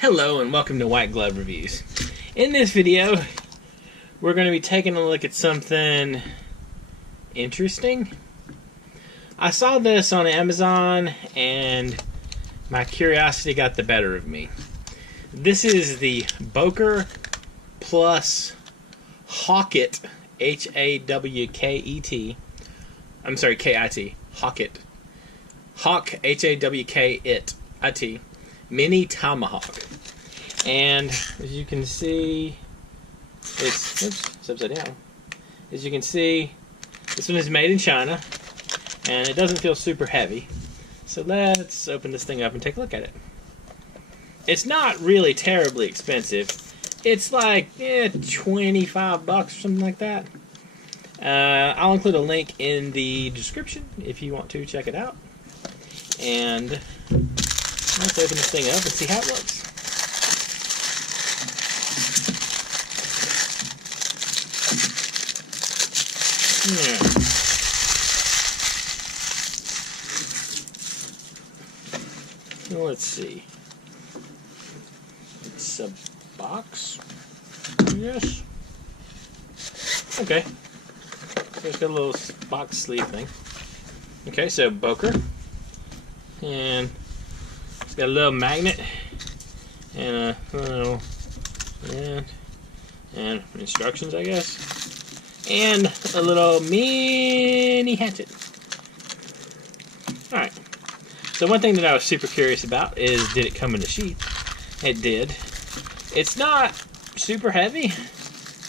Hello and welcome to White Glove Reviews. In this video, we're going to be taking a look at something interesting. I saw this on Amazon and my curiosity got the better of me. This is the Boker plus Hawkit, H-A-W-K-E-T. I'm sorry, K-I-T. Hawkit. Hawk, H-A-W-K-I-T. Mini Tomahawk. And as you can see, it's upside down. As you can see, this one is made in China, and it doesn't feel super heavy. So let's open this thing up and take a look at it. It's not really terribly expensive. It's like 25 bucks or something like that. I'll include a link in the description if you want to check it out. And let's open this thing up and see how it looks. Well, let's see. It's a box, yes. Okay. So it's got a little box sleeve thing. Okay, so Boker. And it's got a little magnet and a little and instructions, I guess, and a little mini hatchet. All right. So one thing that I was super curious about is, did it come in a sheath? It did. It's not super heavy.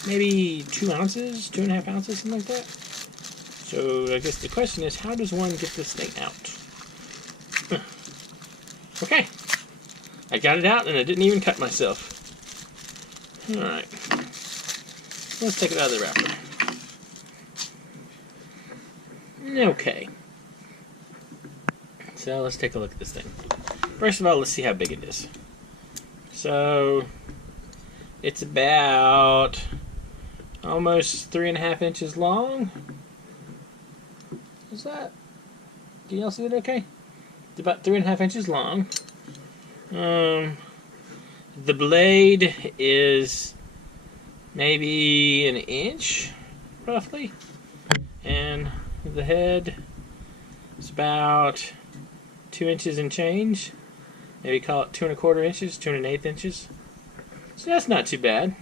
Maybe 2 ounces, 2.5 ounces, something like that. So I guess the question is, how does one get this thing out? Okay, I got it out and I didn't even cut myself. Alright, let's take it out of the wrapper. Okay, so let's take a look at this thing. First of all, let's see how big it is. So, it's about almost 3.5 inches long. Is that? Can y'all see it okay? It's about 3.5 inches long. The blade is maybe 1 inch, roughly. And the head is about 2 inches and change. Maybe call it 2¼ inches, 2½ inches. So that's not too bad.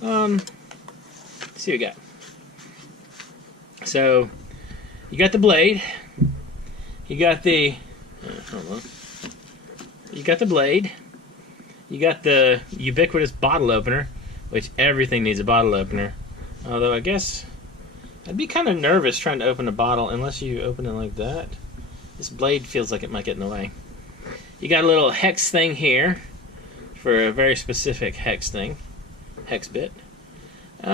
Let's see what we got. So, you got the blade. You got the blade. You got the ubiquitous bottle opener, which everything needs a bottle opener. Although I guess I'd be kind of nervous trying to open a bottle unless you open it like that. This blade feels like it might get in the way. You got a little hex thing here for a very specific hex thing. Hex bit. I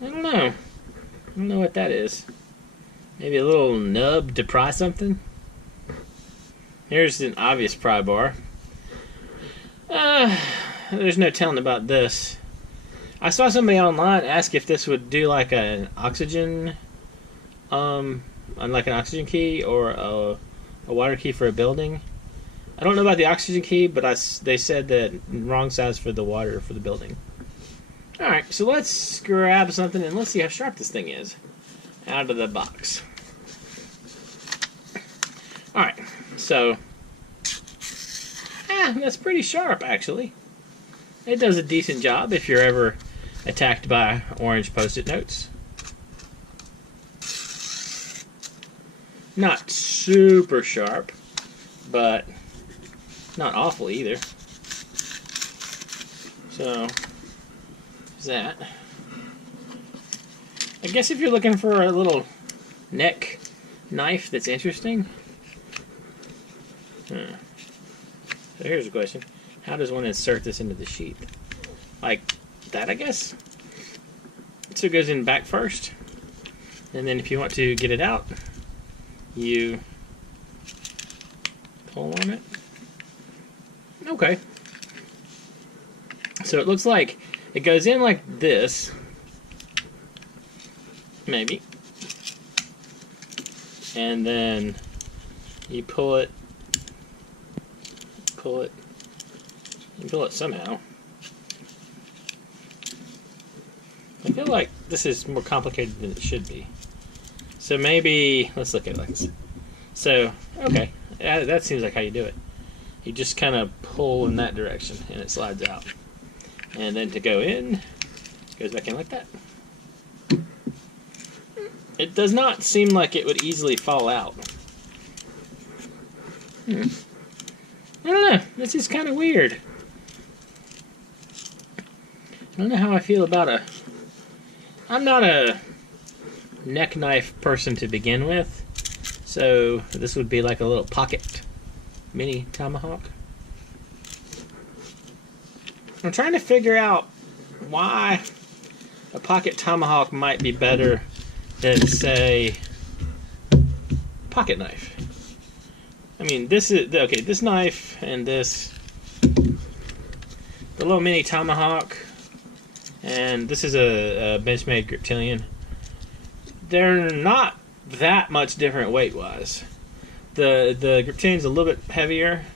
don't know. I don't know what that is. Maybe a little nub to pry something. Here's an obvious pry bar. There's no telling about this. I saw somebody online ask if this would do like an oxygen, key or a water key for a building. I don't know about the oxygen key, but they said that wrong size for the water for the building. All right, so let's grab something and let's see how sharp this thing is out of the box. Alright, so that's pretty sharp actually. It does a decent job if you're ever attacked by orange post-it notes. Not super sharp, but not awful either. So that. I guess if you're looking for a little neck knife that's interesting. So here's the question. How does one insert this into the sheath? Like that, I guess? So it goes in back first. And then if you want to get it out, you pull on it. Okay. So it looks like it goes in like this, maybe, and then you pull it pull it. You can pull it somehow. I feel like this is more complicated than it should be. So maybe, let's look at it like this. So, okay, that seems like how you do it. You just kind of pull in that direction and it slides out. And then to go in, goes back in like that. It does not seem like it would easily fall out. I don't know, this is kind of weird. I don't know how I feel about I'm not a neck knife person to begin with, so this would be like a little pocket mini tomahawk. I'm trying to figure out why a pocket tomahawk might be better than, say, pocket knife. I mean, this is okay. This knife and this, the little mini tomahawk, and this is a Benchmade Griptilian. They're not that much different weight-wise. The Griptilian's a little bit heavier.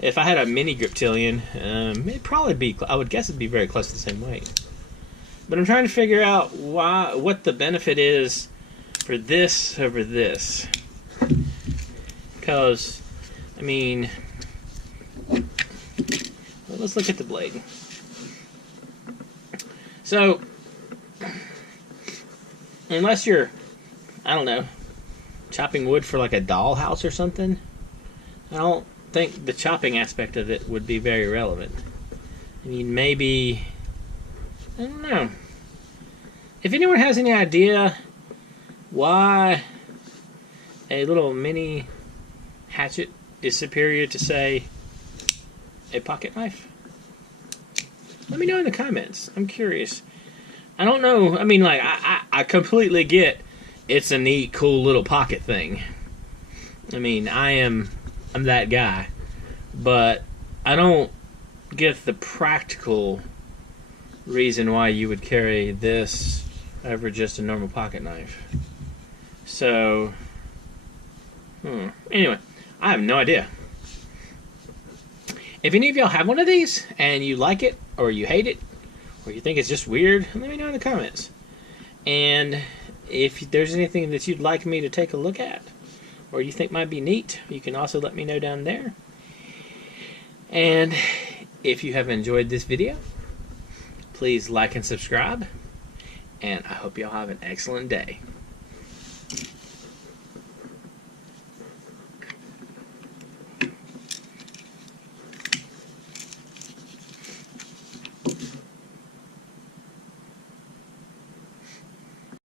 If I had a mini Griptilian, it'd probably be, I would guess it'd be very close to the same weight. But I'm trying to figure out what the benefit is for this over this. Because, I mean, well, let's look at the blade. So, unless you're, I don't know, chopping wood for like a dollhouse or something, I don't think the chopping aspect of it would be very relevant. I mean, maybe, I don't know. If anyone has any idea why a little mini hatchet is superior to, say, a pocket knife, let me know in the comments. I'm curious. I don't know. I mean, like, I completely get it's a neat, cool little pocket thing. I mean, I'm that guy. But I don't get the practical reason why you would carry this over just a normal pocket knife. So, anyway, I have no idea. If any of y'all have one of these and you like it, or you hate it, or you think it's just weird, let me know in the comments. And if there's anything that you'd like me to take a look at, or you think might be neat, you can also let me know down there. And if you have enjoyed this video, please like and subscribe. And I hope y'all have an excellent day.